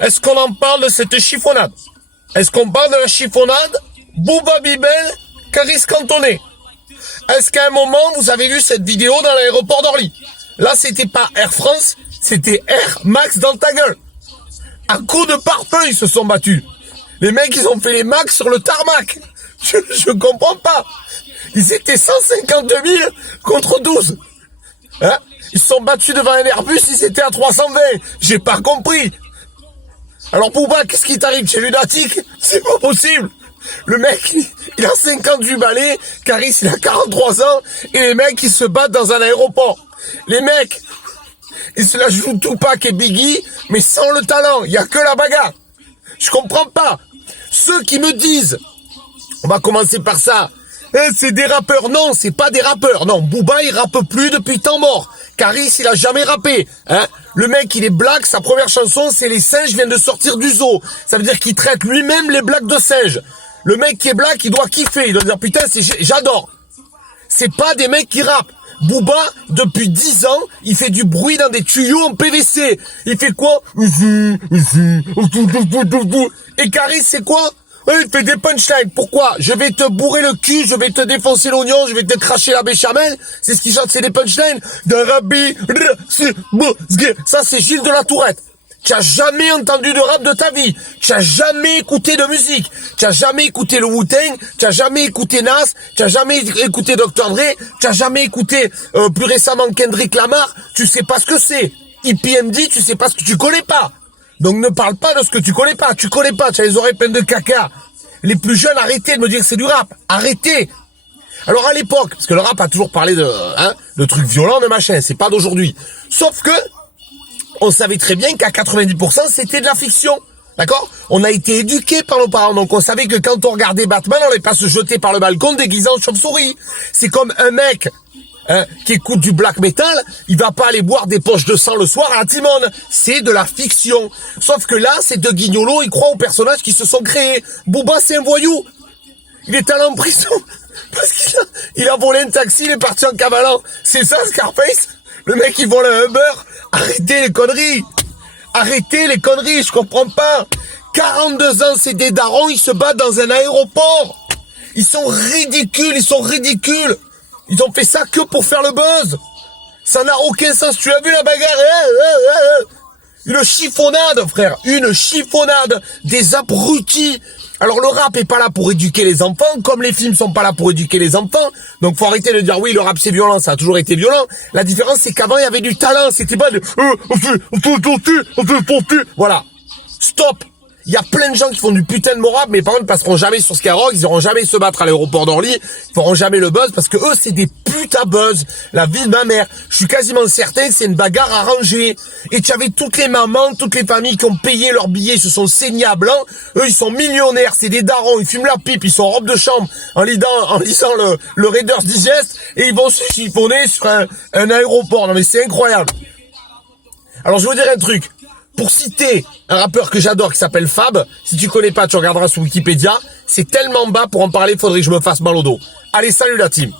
Est-ce qu'on en parle de cette chiffonnade? Est-ce qu'on parle de la chiffonnade Bouba Bibel, Caris Cantonné? Est-ce qu'à un moment, vous avez vu cette vidéo dans l'aéroport d'Orly? Là, c'était pas Air France, c'était Air Max dans ta gueule. À coups de pare-feu, ils se sont battus. Les mecs, ils ont fait les max sur le tarmac. Je comprends pas. Ils étaient 150 000 contre 12. Hein? Ils se sont battus devant un Airbus, ils étaient à 320. J'ai pas compris. Alors Bouba, qu'est-ce qui t'arrive? Tu es lunatique? C'est pas possible. Le mec, il a 58 balais, Caris, il a 43 ans, et les mecs, ils se battent dans un aéroport. Les mecs, ils se la jouent Tupac et Biggie, mais sans le talent. Il y a que la bagarre. Je comprends pas. Ceux qui me disent, on va commencer par ça, c'est des rappeurs. Non, c'est pas des rappeurs. Non, Booba, il rappe plus depuis temps mort. Caris, il a jamais rappé. Hein? Le mec, il est black. Sa première chanson, c'est Les singes viennent de sortir du zoo. Ça veut dire qu'il traite lui-même les blagues de singes. Le mec qui est black, il doit kiffer. Il doit dire, putain, j'adore. C'est pas des mecs qui rappent. Booba, depuis 10 ans, il fait du bruit dans des tuyaux en PVC. Il fait quoi? Et Caris, c'est quoi? Il fait des punchlines. Pourquoi? Je vais te bourrer le cul, je vais te défoncer l'oignon, je vais te cracher la béchamel. C'est ce qu'il chante, c'est des punchlines. Ça, c'est Gilles de la Tourette. Tu as jamais entendu de rap de ta vie. Tu as jamais écouté de musique. Tu as jamais écouté le Wu-Tang. Tu as jamais écouté Nas. Tu as jamais écouté Dr. Dre. Tu as jamais écouté, plus récemment, Kendrick Lamar. Tu sais pas ce que c'est. EPMD, tu sais pas ce que tu connais pas. Donc ne parle pas de ce que tu connais pas. Tu connais pas. Tu as les oreilles pleines de caca. Les plus jeunes, arrêtez de me dire que c'est du rap. Arrêtez. Alors à l'époque, parce que le rap a toujours parlé de trucs violents, de machin. C'est pas d'aujourd'hui. Sauf que, on savait très bien qu'à 90%, c'était de la fiction. D'accord? On a été éduqués par nos parents. Donc, on savait que quand on regardait Batman, on n'allait pas se jeter par le balcon déguisé en chauve-souris. C'est comme un mec qui écoute du black metal, il va pas aller boire des poches de sang le soir à la Timone. C'est de la fiction. Sauf que là, c'est deux guignolos, ils croient aux personnages qui se sont créés. Booba, c'est un voyou. Il est allé en prison parce qu'il a volé un taxi, il est parti en cavalant. C'est ça, Scarface? Le mec, il vole un Uber. Arrêtez les conneries. Arrêtez les conneries, je comprends pas. 42 ans, c'est des darons, ils se battent dans un aéroport. Ils sont ridicules, ils sont ridicules. Ils ont fait ça que pour faire le buzz. Ça n'a aucun sens. Tu as vu la bagarre? Une chiffonnade, frère. Une chiffonnade. Des abrutis. Alors le rap est pas là pour éduquer les enfants, comme les films sont pas là pour éduquer les enfants. Donc faut arrêter de dire oui, le rap c'est violent, ça a toujours été violent. La différence c'est qu'avant il y avait du talent, c'était pas de voilà. Stop. Il y a plein de gens qui font du putain de bon rap, mais par contre, ils passeront jamais sur Skyrock, ils iront jamais se battre à l'aéroport d'Orly, ils feront jamais le buzz, parce que eux, c'est des putains buzz. La vie de ma mère. Je suis quasiment certain que c'est une bagarre arrangée. Et tu avais toutes les mamans, toutes les familles qui ont payé leurs billets, se sont saignés à blanc. Eux, ils sont millionnaires, c'est des darons, ils fument la pipe, ils sont en robe de chambre, en lisant le Reader's Digest, et ils vont se chiffonner sur un aéroport. Non mais c'est incroyable. Alors, je veux dire un truc. Pour citer un rappeur que j'adore qui s'appelle Fab, si tu connais pas, tu regarderas sur Wikipédia, c'est tellement bas pour en parler, faudrait que je me fasse mal au dos. Allez, salut la team.